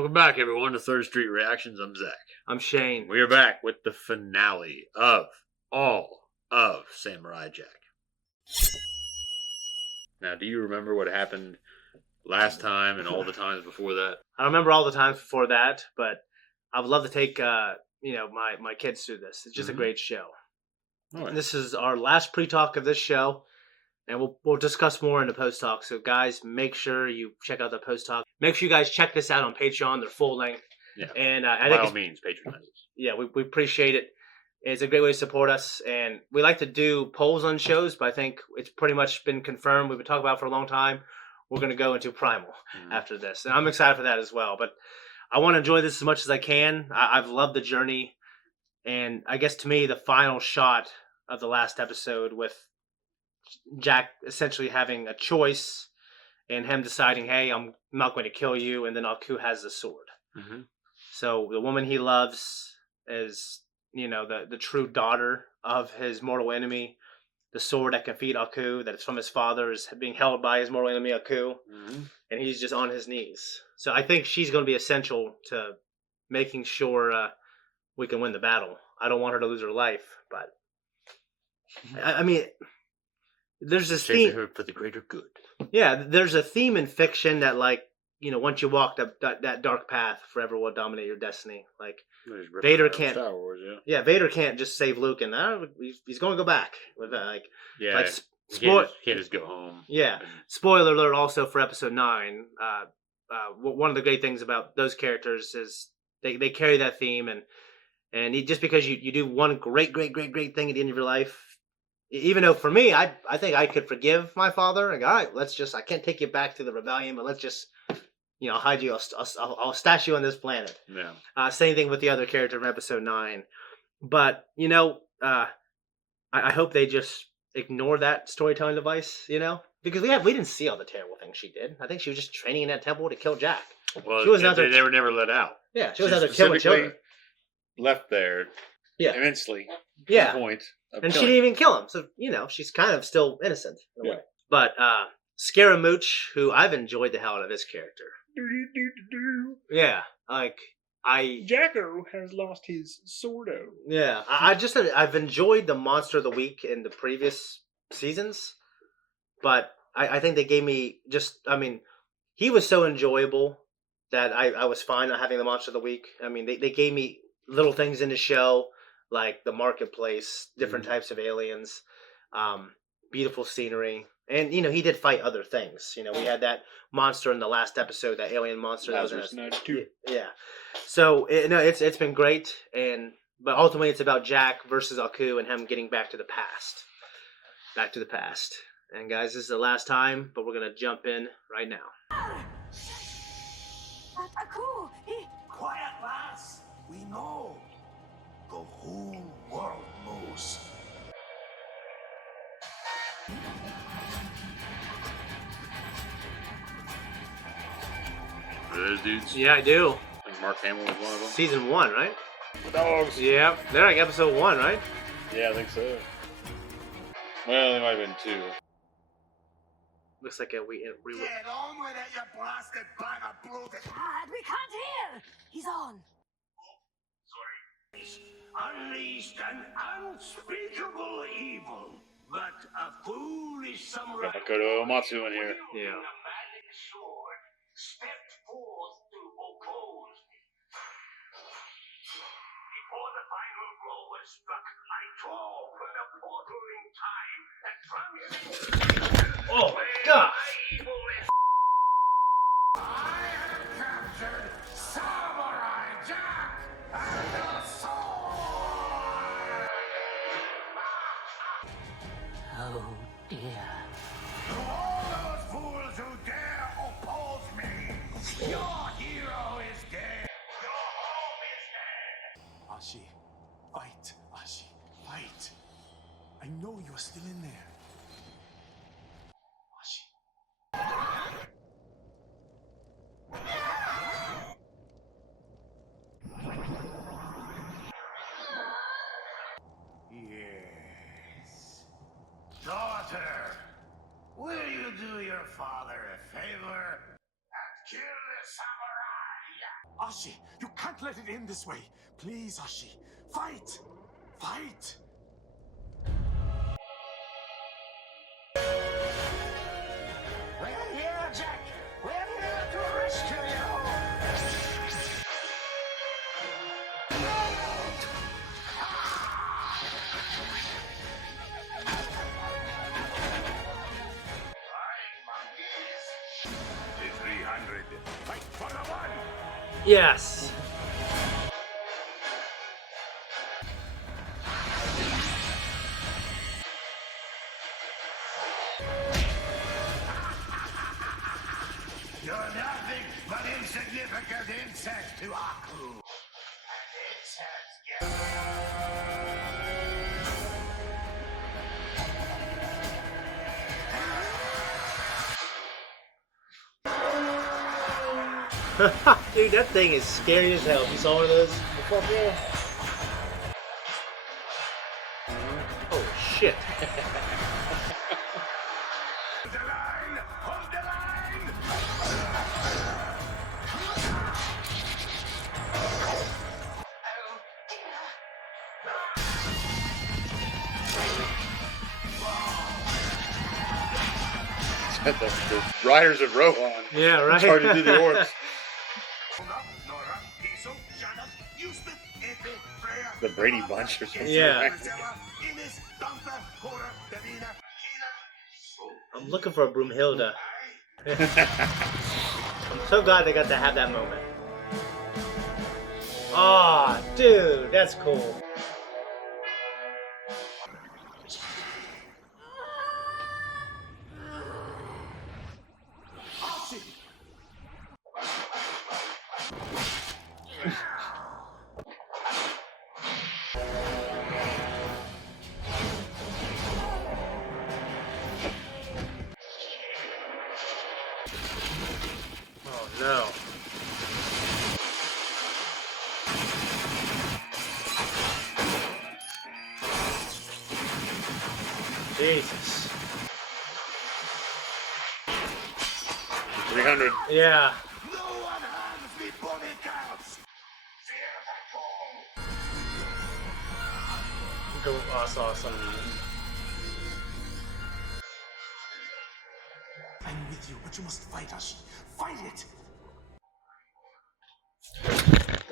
Welcome back, everyone, to Third Street Reactions. I'm Zach. I'm Shane. We are back with the finale of all of Samuraijack. Now, do you remember what happened last time and all the times before that? I remember all the times before that, but I would love to take my kids through this. It's just a great show. All right. This is our last pre-talk of this show, and we'll discuss more in the post-talk. So, guys, make sure you check out the post-talk. Make sure you guys check this out on Patreon. They're full length. Yeah. And I think by all means, patronize us. Yeah, we appreciate it. It's a great way to support us, and we like to do polls on shows, but I think it's pretty much been confirmed. We've been talking about it for a long time. We're going to go into Primal after this, and I'm excited for that as well. But I want to enjoy this as much as I can. I've loved the journey, and I guess to me, the final shot of the last episode with Jack essentially having a choice and him deciding, hey, I'm not going to kill you, and then Aku has the sword. Mm-hmm. So the woman he loves is, the true daughter of his mortal enemy. The sword that can feed Aku, that is from his father, is being held by his mortal enemy Aku, and he's just on his knees. So I think she's going to be essential to making sure we can win the battle. I don't want her to lose her life, but I mean, there's this theme her for the greater good. Yeah, there's a theme in fiction that, once you walk that dark path, forever will dominate your destiny. Like Vader can't. Star Wars, Vader can't just save Luke, and he's going to go back. He can't just go home. Yeah, spoiler alert. Also for Episode 9, one of the great things about those characters is they carry that theme, and just because you do one great thing at the end of your life. Even though for me, I think I could forgive my father and go, all right, I can't take you back to the rebellion, but let's just, I'll hide you. I'll stash you on this planet. Yeah. Same thing with the other character from Episode 9. But, I hope they just ignore that storytelling device, because we didn't see all the terrible things she did. I think she was just training in that temple to kill Jack. Well, she was they were never let out. Yeah, she was out there killing children. Left there immensely. Yeah. To the point. And she didn't even kill him. So, she's kind of still innocent in a way. But Scaramouche, who I've enjoyed the hell out of his character. Yeah. Jacko has lost his swordo. Yeah. I've enjoyed the Monster of the Week in the previous seasons. But I think they gave me he was so enjoyable that I was fine not having the Monster of the Week. I mean, they gave me little things in the show. Like the marketplace, different types of aliens, beautiful scenery. And, he did fight other things. We had that monster in the last episode, that alien monster. That was in us. Yeah. So, it's been great. But ultimately, it's about Jack versus Aku and him getting back to the past. Back to the past. And, guys, this is the last time, but we're going to jump in right now. Aku, Quiet, lads. We know. The whole world knows. Those dudes? Yeah, I do. I think Mark Hamill was one of them. Season 1, right? The dogs. Yeah, they're like episode 1, right? Yeah, I think so. Well, they might have been 2. Looks like Get on with it, you blasted bag of bloated. Dad, we can't hear. He's on. Unleashed an unspeakable evil, but a foolish samurai. Got Matsu in here. Yeah. A magic sword stepped forth to oppose me. Before the final blow was struck, I tore open a portal in time and transcended. Oh my God! I have captured Samuraijack and the sword! Oh, dear. To all those fools who dare oppose me, your hero is dead. Your home is dead. Ashi, fight. Ashi, fight. I know you're still in there. Ashi, Ashi, you can't let it end this way. Please, Ashi, fight! Fight! We're here, Jack! We're here to rescue you! The 300. Fight for the one! Yes. You're nothing but insignificant insects to Aku. And insects get... Dude, that thing is scary as hell. You saw one of those before, bro? Oh shit. Hold the line! Hold the line! The riders of Rohan. Yeah, right. It's hard to do the orcs. The Brady Bunch or something. Yeah. I'm looking for a Broomhilda. I'm so glad they got to have that moment. Aw, dude, that's cool. Oh no. Jesus. 300. Yeah. No one harms me, body counts! Fear the call! Go, oh, that's awesome. I'm with you, but you must fight, Ashi. Fight it!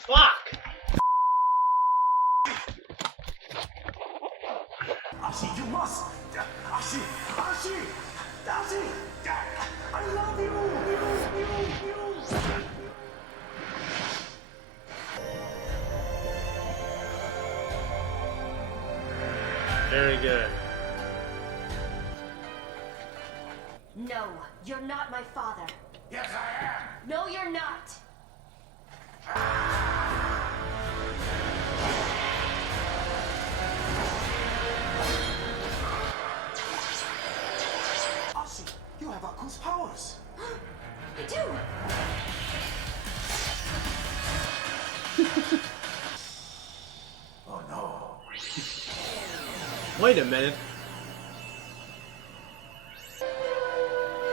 Fuck! Ashi, you must! Ashi! Ashi! Ashi! I love you! Very good. No, you're not my father. Yes, I am! No, you're not. Ashi, you have Aku's powers! I do. Oh no! Wait a minute.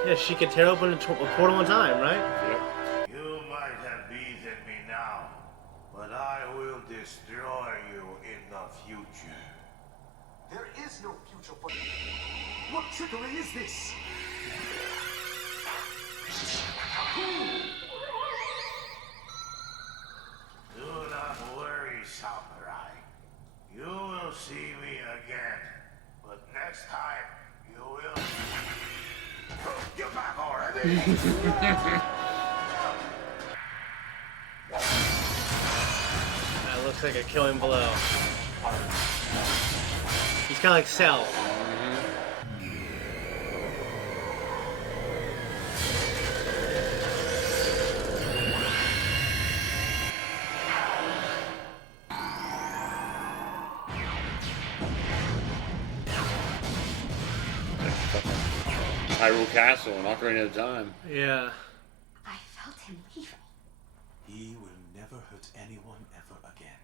Yeah, she can tear open a portal in time, right? Yep. You might have beaten me now, but I will destroy you in the future. There is no future for you. What trickery is this? Do not worry, Samurai. You will see me again, but next time you will... You're back already! That looks like a killing blow. He's kind of like Cell. Hyrule Castle and Ocarina of Time. Yeah. I felt him leaving. He will never hurt anyone ever again.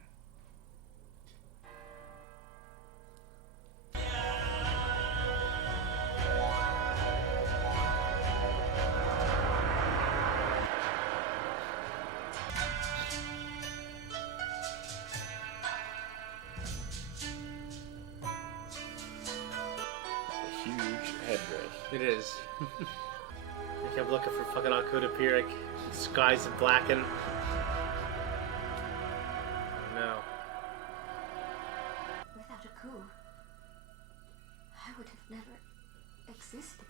It is. I kept looking for fucking Aku to appear. Like, skies to blacken. No. Without a coup, I would have never existed.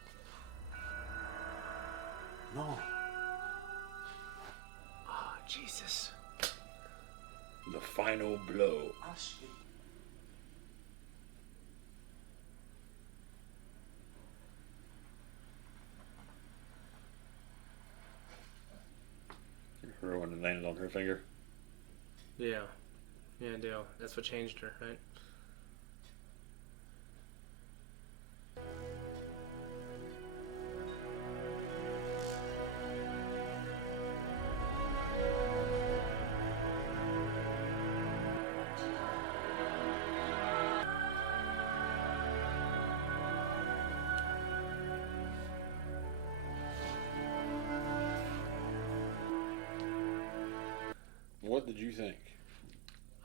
No. Oh, Jesus. The final blow. Ashley. Her when it landed on her finger. Yeah. Yeah, I do. That's what changed her, right? What did you think?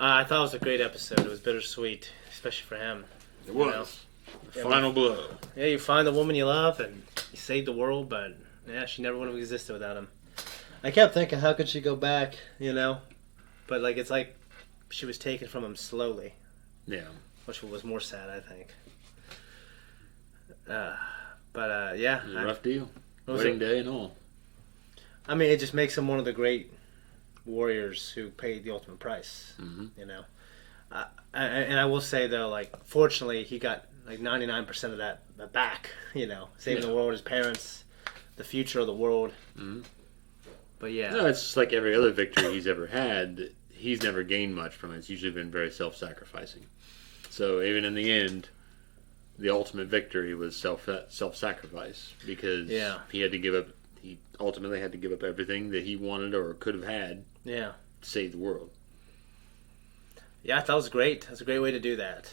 I thought it was a great episode. It was bittersweet, especially for him. It was. The final blow. Yeah, you find the woman you love and you save the world, but yeah, she never would have existed without him. I kept thinking, how could she go back, you know? But like, it's like she was taken from him slowly. Yeah. Which was more sad, I think. Yeah. It was a rough deal. Was Wedding it? day and all. I mean, it just makes him one of the great warriors who paid the ultimate price, you know? And I will say, though, like, fortunately, he got like 99% of that back, you know? Saving the world, his parents, the future of the world. Mm-hmm. But yeah. No, it's just like every other victory he's ever had. He's never gained much from it. It's usually been very self-sacrificing. So even in the end, the ultimate victory was self-sacrifice because he had to give up. He ultimately had to give up everything that he wanted or could have had. Yeah. To save the world. Yeah, I thought it was great. It was a great way to do that.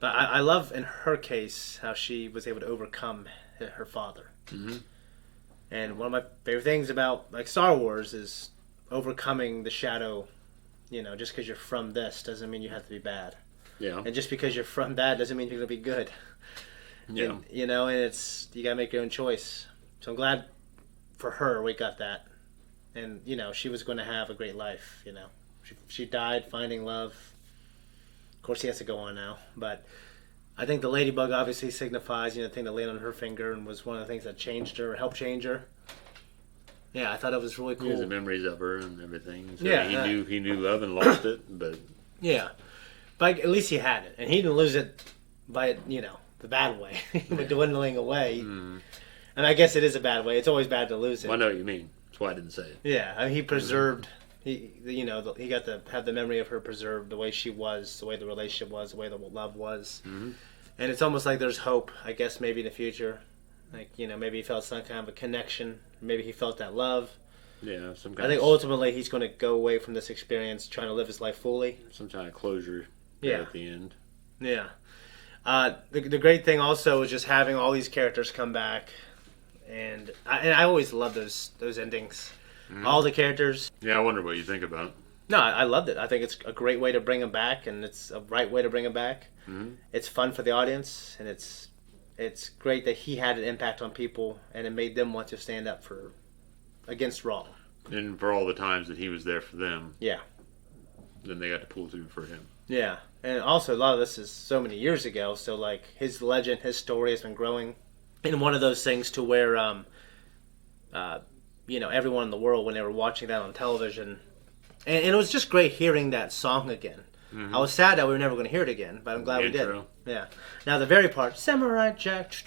But I love in her case how she was able to overcome her father. Mm-hmm. And one of my favorite things about like Star Wars is overcoming the shadow. You know, just because you're from this doesn't mean you have to be bad. Yeah. And just because you're from that doesn't mean you're going to be good. Yeah. And, you know, and it's you got to make your own choice. So I'm glad for her we got that. And, you know, she was going to have a great life, you know. She died finding love. Of course, he has to go on now. But I think the ladybug obviously signifies, you know, the thing that landed on her finger and was one of the things that changed her, helped change her. Yeah, I thought it was really cool. He has the memories of her and everything. So yeah, he knew love and lost it, but yeah, but at least he had it, and he didn't lose it by the bad way, but dwindling away. Mm. And I guess it is a bad way. It's always bad to lose it. Well, I know what you mean. That's why I didn't say it. Yeah, I mean, he preserved. He got to have the memory of her preserved, the way she was, the way the relationship was, the way the love was, and it's almost like there's hope. I guess maybe in the future. Like, maybe he felt some kind of a connection. Maybe he felt that love. Yeah, some kind I think ultimately he's going to go away from this experience trying to live his life fully. Some kind of closure at the end. Yeah. The great thing also is just having all these characters come back. And I always love those endings. Mm-hmm. All the characters. Yeah, I wonder what you think about it. No, I loved it. I think it's a great way to bring them back, and it's a right way to bring them back. Mm-hmm. It's fun for the audience, and it's great that he had an impact on people, and it made them want to stand up against wrong. And for all the times that he was there for them. Yeah. Then they got to pull through for him. Yeah. And also, a lot of this is so many years ago, so, like, his legend, his story has been growing. And one of those things to where, everyone in the world, when they were watching that on television, and it was just great hearing that song again. Mm-hmm. I was sad that we were never going to hear it again, but I'm glad we did. Yeah. Now the very part, Samuraijack,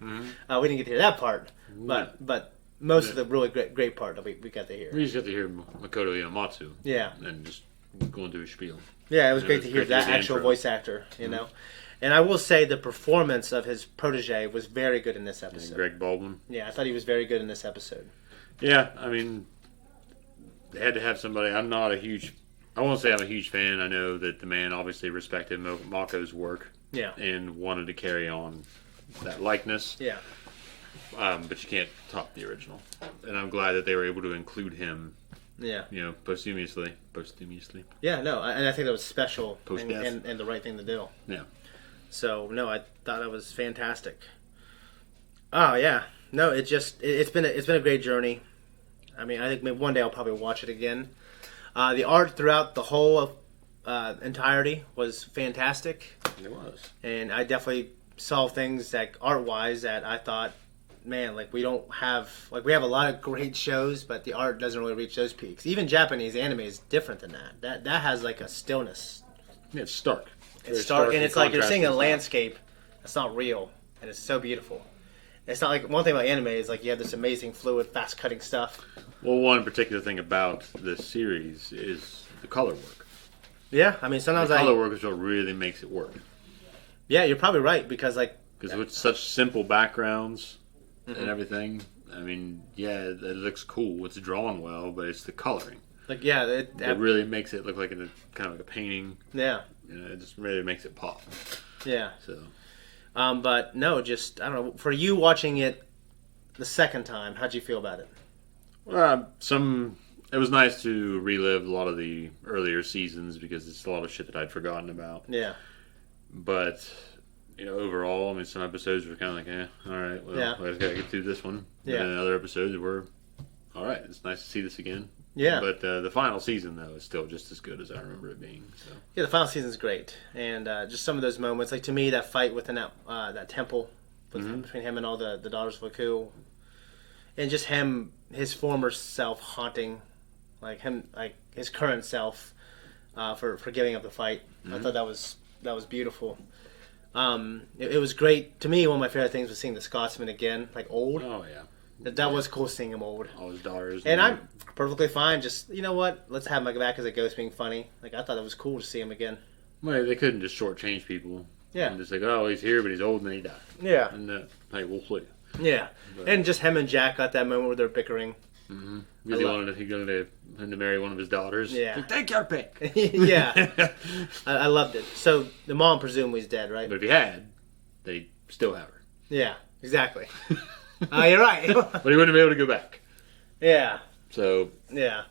we didn't get to hear that part, but most of the really great part that we got to hear. We just got to hear Makoto Yamamatsu. Yeah. And just going through his spiel. Yeah, it was great to hear that actual voice actor, you know. And I will say the performance of his protege was very good in this episode. And Greg Baldwin. Yeah, I thought he was very good in this episode. Yeah, I mean, they had to have somebody. I won't say I'm a huge fan. I know that the man obviously respected Mako's work. Yeah. And wanted to carry on that likeness. Yeah. But you can't top the original. And I'm glad that they were able to include him. Yeah. Posthumously. Yeah, no, and I think that was special and the right thing to do. Yeah. So no, I thought it was fantastic. Oh yeah, no, it's been a great journey. I mean, I think maybe one day I'll probably watch it again. The art throughout the whole entirety was fantastic. It was, and I definitely saw things that art wise that I thought, man, like we have a lot of great shows, but the art doesn't really reach those peaks. Even Japanese anime is different than that. That has like a stillness. Yeah, it's stark. It's stark, and it's like you're seeing a landscape that's not real, and it's so beautiful. It's not like one thing about anime is like you have this amazing, fluid, fast cutting stuff. Well, one particular thing about this series is the color work. Yeah, I mean sometimes the color work is what really makes it work. Yeah, you're probably right because with such simple backgrounds and everything, I mean, yeah, it looks cool. It's drawn well, but it's the coloring. Like yeah, it really makes it look like kind of like a painting. Yeah, it just really makes it pop. Yeah. So. But no, just I don't know. For you watching it the second time, how'd you feel about it? Well, it was nice to relive a lot of the earlier seasons because it's a lot of shit that I'd forgotten about. Yeah. But overall, I mean, some episodes were kind of like, all right, well, I just gotta get through this one. Yeah. And then other episodes were, all right, it's nice to see this again. Yeah. But the final season, though, is still just as good as I remember it being. So. Yeah, the final season's great, and just some of those moments, like to me, that fight within that temple between him and all the daughters of Aku, and just his former self haunting, like his current self, for giving up the fight. I thought that was beautiful. It was great to me. One of my favorite things was seeing the Scotsman again, like old. Oh yeah. That was cool seeing him old. All his daughters. And I'm perfectly fine. Just, you know what? Let's have him back as a ghost being funny. Like, I thought it was cool to see him again. Well, they couldn't just shortchange people. Yeah. And just like, oh, he's here, but he's old and then he died. Yeah. And hey, we'll play. Yeah. But, and just him and Jack got that moment where they're bickering. Mm-hmm. Because he wanted him to marry one of his daughters. Yeah. Like, take your pick. Yeah. I loved it. So the mom presumably is dead, right? But if he had, they'd still have her. Yeah, exactly. You're right. But he wouldn't be able to go back. Yeah. So. Yeah.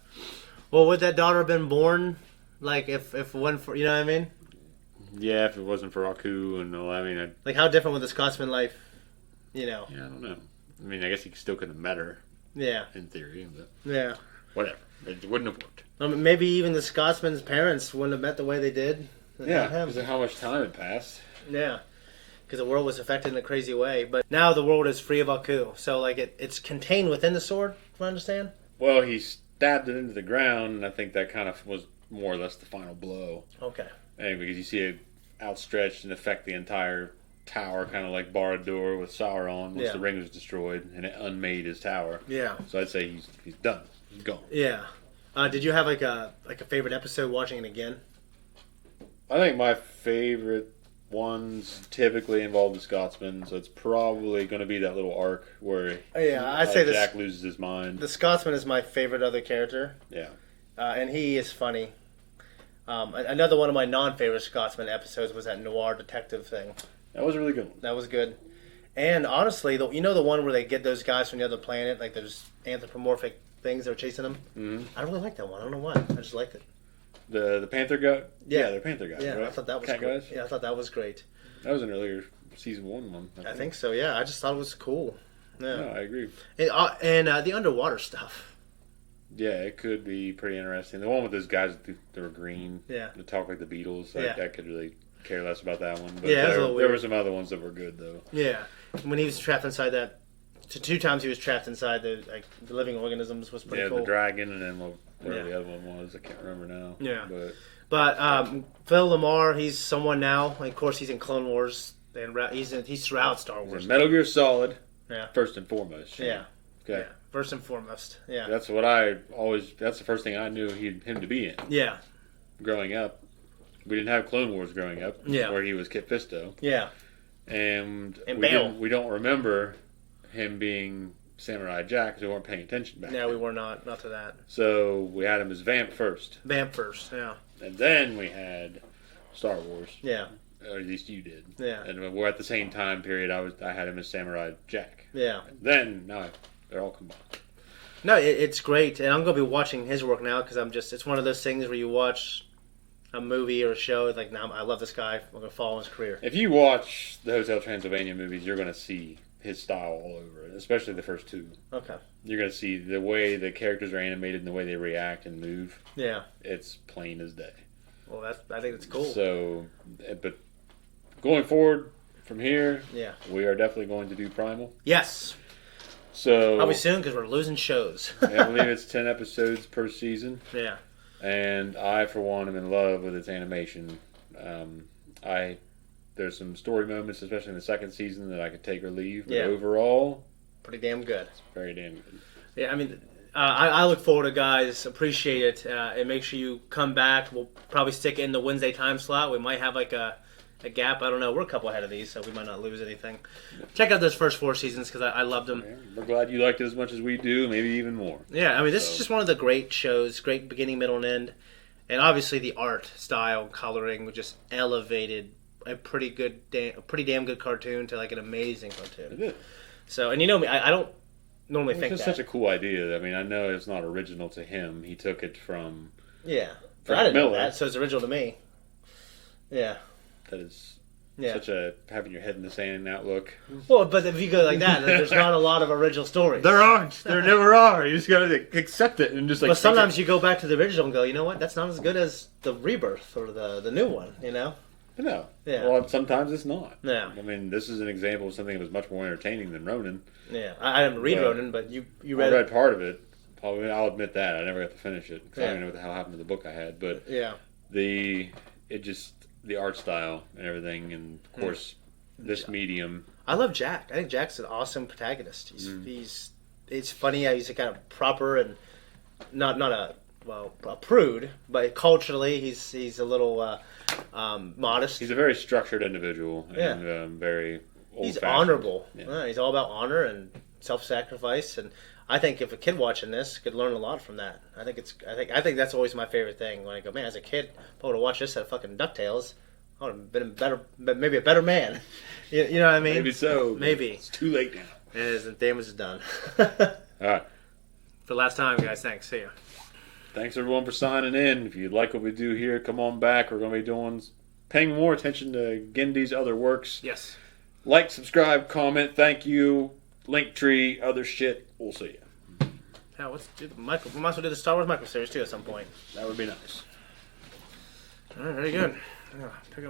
Well, would that daughter have been born, like, if it wasn't for, you know what I mean? Yeah, if it wasn't for Aku and all, I mean. Like, how different would the Scotsman life, Yeah, I don't know. I mean, I guess he still could have met her. Yeah. In theory, but. Yeah. Whatever. It wouldn't have worked. Maybe even the Scotsman's parents wouldn't have met the way they did. Yeah, because of how much time had passed. Yeah. Because the world was affected in a crazy way. But now the world is free of Aku. So, like, it's contained within the sword, if I understand? Well, he stabbed it into the ground, and I think that kind of was more or less the final blow. Okay. And because you see it outstretched and affect the entire tower, kind of like Barad-dûr with Sauron once the ring was destroyed, and it unmade his tower. Yeah. So I'd say he's done. He's gone. Yeah. Did you have like a favorite episode watching it again? I think my favorite ones typically involve the Scotsman, so it's probably going to be that little arc where I'd say Jack loses his mind. The Scotsman is my favorite other character. Yeah. And he is funny. Another one of my non-favorite Scotsman episodes was that noir detective thing. That was a really good one. That was good. And honestly, the one where they get those guys from the other planet, like those anthropomorphic things that are chasing them? Mm-hmm. I really like that one. I don't know why. I just liked it. The Panther guy? Yeah, the Panther guy. Yeah, right? I thought that was Cat cool. guys? Yeah, I thought that was great. That was an earlier season 1 one. I think so, yeah. I just thought it was cool. Yeah, no, I agree. And the underwater stuff. Yeah, it could be pretty interesting. The one with those guys that were green, that talk like the Beatles, I could really care less about that one. But there were some other ones that were good, though. Yeah, when he was trapped inside that, 2 times he was trapped inside the living organisms was pretty cool. Yeah, the dragon, and then whatever the other one was, I can't remember now. Yeah, but Phil Lamar, he's someone now. Of course, he's in Clone Wars, and he's throughout Star Wars. Metal Gear Solid. Yeah. First and foremost. Yeah. Okay. Yeah. First and foremost. Yeah. That's what that's the first thing I knew him to be in. Yeah. Growing up. We didn't have Clone Wars growing up. Yeah. Where he was Kit Fisto. Yeah. And we don't remember him being Samurai Jack because we weren't paying attention back then. We were not to that. So we had him as Vamp first. Vamp first, yeah. And then we had Star Wars. Yeah. Or at least you did. Yeah. And we're at the same time period. I had him as Samurai Jack. Yeah. And then now they're all combined. No, it's great, and I'm gonna be watching his work now because it's one of those things where you watch a movie or a show. It's like, I love this guy. I'm gonna follow his career. If you watch the Hotel Transylvania movies, you're gonna see his style all over it, especially the first two. Okay. You're gonna see the way the characters are animated and the way they react and move. Yeah. It's plain as day. Well, I think that's cool. So, but going forward from here, yeah, we are definitely going to do Primal. Yes. So probably soon because we're losing shows. I believe it's 10 episodes per season. Yeah. And I, for one, am in love with its animation. There's some story moments, especially in the second season, that I could take or leave. But overall, pretty damn good. It's very damn good. Yeah, I mean, I look forward to, guys. Appreciate it. And make sure you come back. We'll probably stick it in the Wednesday time slot. We might have like a gap. I don't know. We're a couple ahead of these, so we might not lose anything. Check out those first 4 seasons because I loved them. Yeah, we're glad you liked it as much as we do, maybe even more. Yeah, I mean, this is just one of the great shows. Great beginning, middle, and end. And obviously the art, style, coloring just elevated a pretty damn good cartoon to like an amazing cartoon. It is. So, and you know me, I don't normally think it's that. such a cool idea. I mean, I know it's not original to him. He took it from I didn't Miller. know that, so it's original to me. Yeah. That is such a having your head in the sand outlook. Well, but if you go like that, there's not a lot of original stories. There aren't. There never are. You just gotta accept it and just like. But sometimes you go back to the original and go, you know what? That's not as good as the rebirth or the new one. You know. No. Yeah. Well, sometimes it's not. Yeah. I mean, this is an example of something that was much more entertaining than Ronin. Yeah. I didn't read Ronin, but you read. I read part of it. I'll admit that I never got to finish it. I don't even know what the hell happened to the book I had, but the art style and everything, and of course this medium. I love Jack. I think Jack's an awesome protagonist. It's funny how he's kind of proper and not a prude, but culturally he's a little modest. He's a very structured individual and very old-fashioned. He's honorable. Yeah. He's all about honor and self-sacrifice, and I think if a kid watching this could learn a lot from that. I think that's always my favorite thing. When I go, man, as a kid, if I would have watched this at fucking DuckTales, I would have been maybe a better man. You know what I mean? Maybe so. Maybe. It's too late now. It is. The damage is done. All right. For the last time, guys. Thanks. See ya. Thanks everyone for signing in. If you like what we do here, come on back. We're going to be paying more attention to Gendy's other works. Yes. Like, subscribe, comment. Thank you. Linktree, other shit. We'll see you. Hell, we might as well do the Star Wars Micro Series too at some point. That would be nice. All right, very good. Yeah, pick up